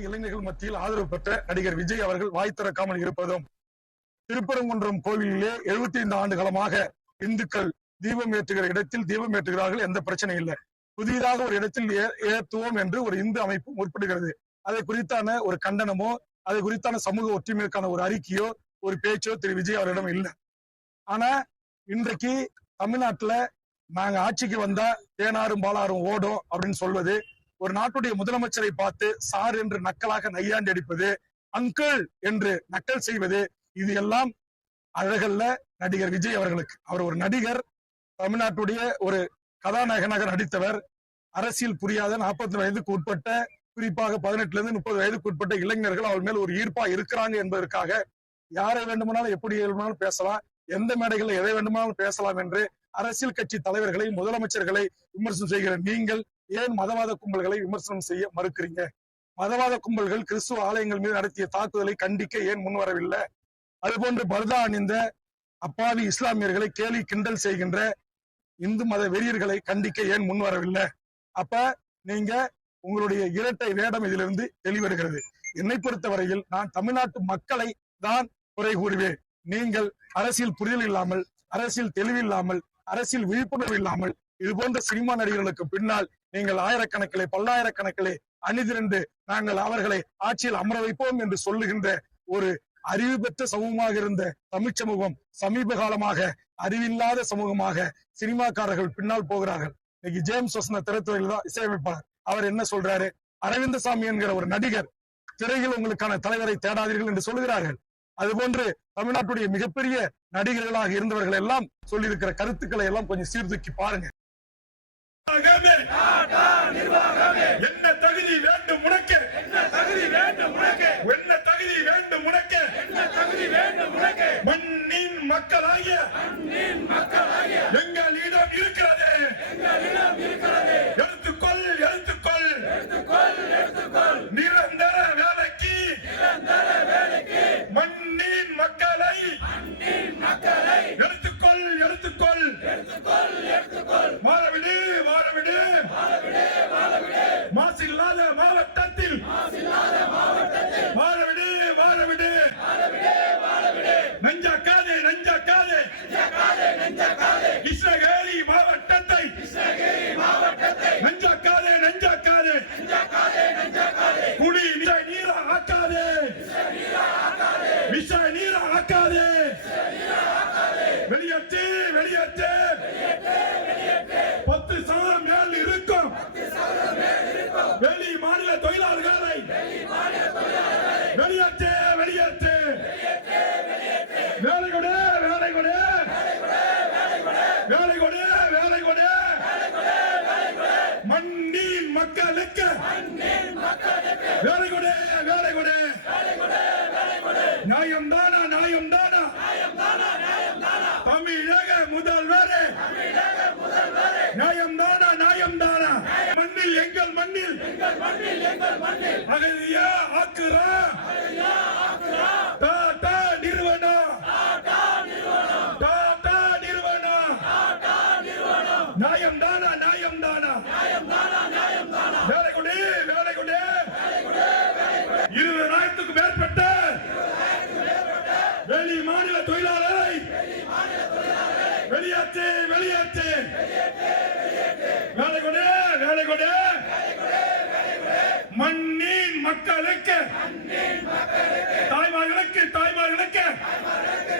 இளைஞர்கள் மத்தியில் ஆதரவு பெற்ற நடிகர் விஜய் அவர்கள் வாய் திறக்காமல் இருப்பதும், திருப்பரங்குன்றம் கோவிலிலே 75 ஆண்டு காலமாக இந்துக்கள் தீபம் ஏற்றுகிற இடத்தில் தீபம் ஏற்றுகிறார்கள், எந்த பிரச்சனை இல்லை. புதிதாக ஒரு இடத்தில் ஏற்றுவோம் என்று ஒரு இந்து அமைப்பு முற்படுகிறது. அதை குறித்தான ஒரு கண்டனமோ, அதை குறித்தான சமூக ஒற்றுமைக்கான ஒரு அறிக்கையோ, ஒரு பேச்சோ திரு விஜய் அவரிடம் இல்லை. ஆனா இன்றைக்கு தமிழ்நாட்டுல நாங்க ஆட்சிக்கு வந்தா தேனாரும் பாலாரும் ஓடும் அப்படின்னு சொல்வது, ஒரு நாட்டுடைய முதலமைச்சரை பார்த்து சார் என்று நக்கலாக நையாண்டி அடிப்பது, அங்கிள் என்று நக்கல் செய்வது, இது எல்லாம் அழகல்ல நடிகர் விஜய் அவர்களுக்கு. அவர் ஒரு நடிகர், தமிழ்நாட்டுடைய ஒரு கதாநாயகனாக நடித்தவர். அரசியல் புரியாத 40 வயதுக்கு உட்பட்ட, குறிப்பாக 18 இருந்து 30 வயதுக்கு உட்பட்ட இளைஞர்கள் அவர் மேல் ஒரு ஈர்ப்பா இருக்கிறாங்க என்பதற்காக யாரை வேண்டுமானாலும் எப்படி வேண்டுமானாலும் பேசலாம், எந்த மேடைகளில் எதை வேண்டுமானாலும் பேசலாம் என்று அரசியல் கட்சி தலைவர்களை, முதலமைச்சர்களை விமர்சனம் செய்கிற நீங்கள் ஏன் மதவாத கும்பல்களை விமர்சனம் செய்ய மறுக்கிறீங்க? மதவாத கும்பல்கள் கிறிஸ்துவ ஆலயங்கள் மீது நடத்திய தாக்குதலை கண்டிக்க ஏன் முன்வரவில்லை? அதுபோன்று பர்தா அணிந்த அப்பாவி இஸ்லாமியர்களை கேலி கிண்டல் செய்கின்ற இந்து மத வெறியர்களை கண்டிக்க ஏன் முன்வரவில்லை? அப்ப நீங்க உங்களுடைய இரட்டை வேடம் இதிலிருந்து வெளிவருகிறது. என்னை பொறுத்தவரையில் நான் தமிழ்நாட்டு மக்களை தான் குறை கூறுவேன். நீங்கள் அரசியல் புரிதல் இல்லாமல், அரசியல் தெளிவில்லாமல், அரசியல் விழிப்புணர்வு இல்லாமல், இது போன்ற சினிமா நடிகர்களுக்கு பின்னால் நீங்கள் ஆயிரக்கணக்கிலே பல்லாயிரக்கணக்கிலே அணிதிரண்டு நாங்கள் அவர்களை ஆட்சியில் அமர வைப்போம் என்று சொல்லுகின்ற ஒரு அறிவு பெற்ற சமூகமாக இருந்த தமிழ் சமூகம் சமீப காலமாக அறிவில்லாத சமூகமாக சினிமாக்காரர்கள் பின்னால் போகிறார்கள். இன்னைக்கு ஜேம்ஸ் வசந்த திரைத்துறையில் தான் இசையமைப்பாளர். அவர் என்ன சொல்றாரு? அரவிந்தசாமி என்கிற ஒரு நடிகர் திரையில் உங்களுக்கான தலைவரை தேடாதீர்கள் என்று சொல்லுகிறார்கள். அதுபோன்று தமிழ்நாட்டுடைய மிகப்பெரிய நடிகர்களாக இருந்தவர்கள் எல்லாம் சொல்லியிருக்கிற கருத்துக்களை எல்லாம் கொஞ்சம் சீர்தூக்கி பாருங்க. என்ன தகுதி வேண்டும் உனக்கு? என்ன தகுதி வேண்டும் உனக்கு? என்ன தகுதி வேண்டும் உனக்கு? என்ன தகுதி வேண்டும் உனக்கு? மண்ணின் மக்களாகிய எங்களிடம் இருக்கிறது, எங்களிடம் இருக்கிறது. எடுத்துக்கொள், எடுத்துக்கொள், எடுத்துக்கொள், எடுத்துக்கொள். நிரந்தர வேலைக்கு, நிரந்தர வேலைக்கு மண்ணின் மக்களை, மண்ணின் மக்களை எடுத்துக்கொள், எடுத்துக்கொள், எடுத்துக்கொள், எடுத்துக்கொள். மாறவிடு, மாறவிடு, மாறவிடு, மாறவிடு. மாசில்லாத மாவட்டத்தில், மாசில்லாத மாவட்டத்தில் மாறவிடு, மாறவிடு, மாறவிடு, மாறவிடு. நஞ்சாக்காதே, நஞ்சாக்காதே, நஞ்சாக்காதே, நஞ்சாக்காதே. கிருஷ்ணகிரி மாவட்டத்தை, கிருஷ்ணகிரி மாவட்டத்தை நஞ்சாக்காதே, நஞ்சாக்காதே, நஞ்சாக்காதே, நஞ்சாக்காதே. குடி நீரா ஆக்காதே, நீரா ஆக்காதே, விஷ நீரா ஆக்காதே, நீரா ஆக்காதே. வெளியேற்று, வெளியேற்று, வெளியேற்று, வெளியேற்று. 10% மேல் இருக்கும், 10% மேல் இருக்கும் வெளி மாநில தொழிலாளர்களை, வெளி மாநில தொழிலாளர்களை வெளியேற்று, வெளியேற்று, வெளியேற்று, வெளியேற்று. வேலை கொடு, வேலை கொடு, வேலை கொடு, வேலை கொடு, வேலை கொடு, வேலை கொடு, வேலை கொடு, வேலை கொடு. மண்ணின் மக்களுக்கு, மண்ணின் மக்களுக்கு வேலை கொடு, வேலை கொடு, வேலை கொடு, வேலை கொடு. நியாயம் தானா, நியாயம் தானா, நியாயம் தானா, நியாயம் தானா. தமிழக முதல்வரே, தமிழக முதல்வரே, நியாயம் தானா, நியாயம் தானா. மண்ணில் எங்கள் மண்ணில், எங்கள் மண்ணில், எங்கள் மண்ணில் அகதியா ஆக்குறா, அகதியா ஆக்குறா. டாடா நிறுவனம், டாடா நிறுவனம், டாடா நிறுவனம், டாடா நிறுவனம். நியாயம் தானா, நியாயம் தானா, நியாயம் தானா, நியாயம் தானா. வேலை கொடு, வேலை கொடு, வேலை கொடு, வேலை கொடு. 20,000க்கும் மேற்பட்ட வெளி மாநில தொழிலாளரை, வெளி மாநில தொழிலாளரை வெளியேற்று, வெளியேற்று, வெளியேற்று, வெளியேற்று. வேலை கொடு, வேலை கொடு, வேலை கொடு, வேலை கொடு. மண்ணின் மக்களுக்கு, மண்ணின் மக்களுக்கு தாய்மார்களுக்கு, தாய்மார்களுக்கு, தாய்மார்களுக்கு